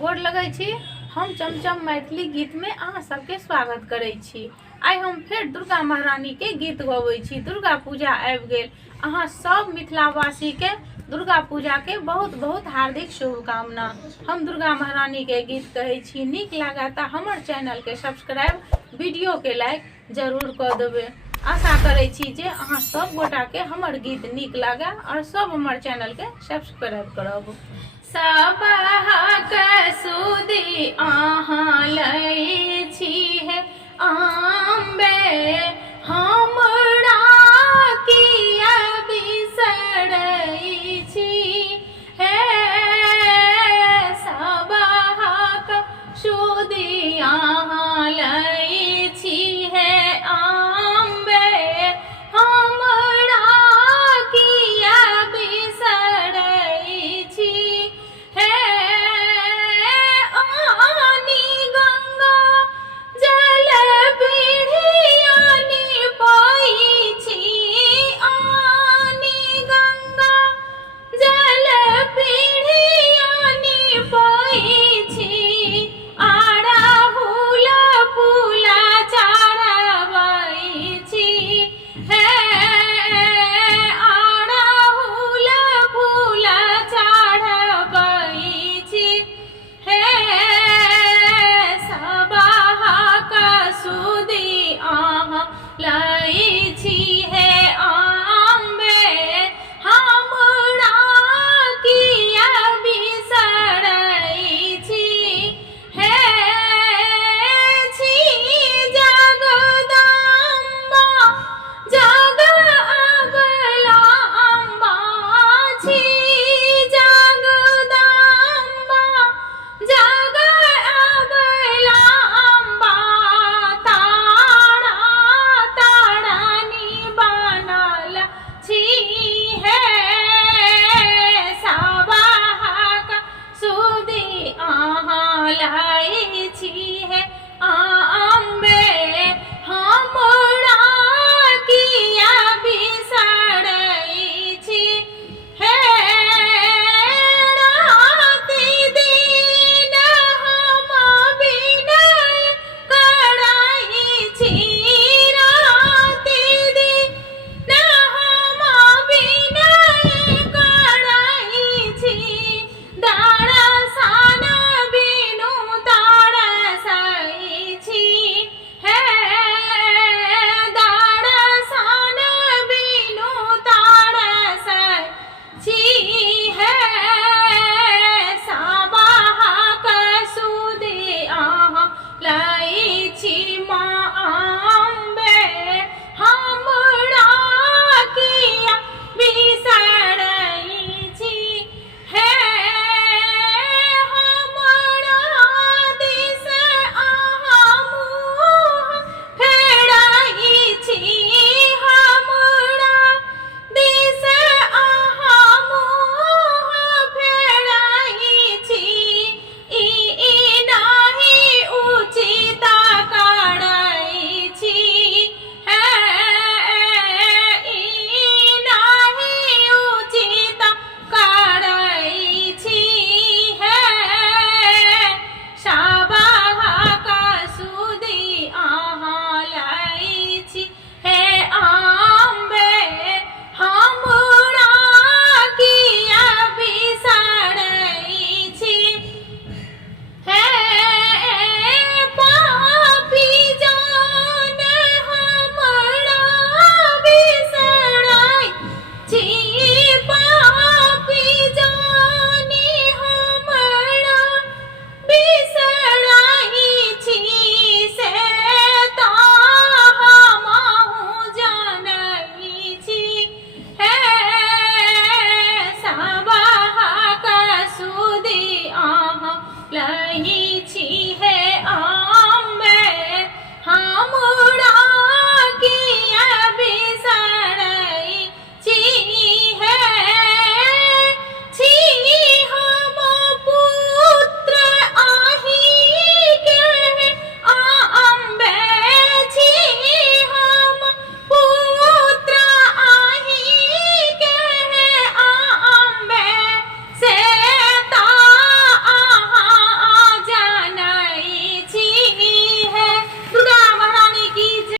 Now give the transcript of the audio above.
गोर लगै छी। हम चमचम मैथिली गीत में अहाँ सबके स्वागत करै छी। आई हम फिर दुर्गा महारानी के गीत गबै छी। दुर्गा पूजा आबि गेल, अहाँ सब मिथिलावासी के दुर्गा पूजा के बहुत बहुत हार्दिक शुभकामना। हम दुर्गा महारानी के गीत कहै छी। नीक लागे तो हमर चैनल के सब्सक्राइब, वीडियो के लाइक जरूर कर देबे। आशा करै छी जे अहाँ सब गोटा के हमर गीत नीक लागे और सब हमर चैनल के सब्सक्राइब करब। सबहक सुधी अहाँ लै छी है अम्बे, हमरा किया बिसरै छी हे। सबहक सुधी अहाँ लै छी है अम्बे, हमरा किया बिसरै छी हे। आनी गंगा जल पीढ़ियानी पाई छी, आनी गंगा जल पीढ़ियानी पाई छी, अड़हुल फूल चढ़बै छी हे। अड़हुल फूल चढ़बै छी हे। सबहक सुधी अहाँ लै छी हे अम्बे, हमरा किया बिसरै छी हे। छी जगदम्बा जग अबला अम्बा, छी जगदम्बा जग अबला अम्बा, तारा तारानी बनल छी हे। सबहक सुधी अहाँ लै छी हे अम्बे, हमरा किया बिसरै छी हे। राति दिन हम विनय करै छी, राति दिन हम विनय करै छी, दर्शन बिनु तरसै छी हे। दर्शन बिनु तरसै छी हे। सबहक सुधी अहाँ लै छी माँ अम्बे, हमरा किया बिसरै छी हे। हमरा दिस अहाँ मुँह फेरै छी, हमरा दिस अहाँ मुँह फेरै छी, ई नाही उचित करै छी हे। ई नाही उचित करै छी हे। सबहक सुधी अहाँ लै छी हे अम्बे, हमरा किया बिसरै छी हे। पापी जान हमरा बिसरै छी, पापी जानी हमरा बिसरै छी, से तऽ हमहूँ जानै छी हे। सबहक सुधी अहाँ लै छी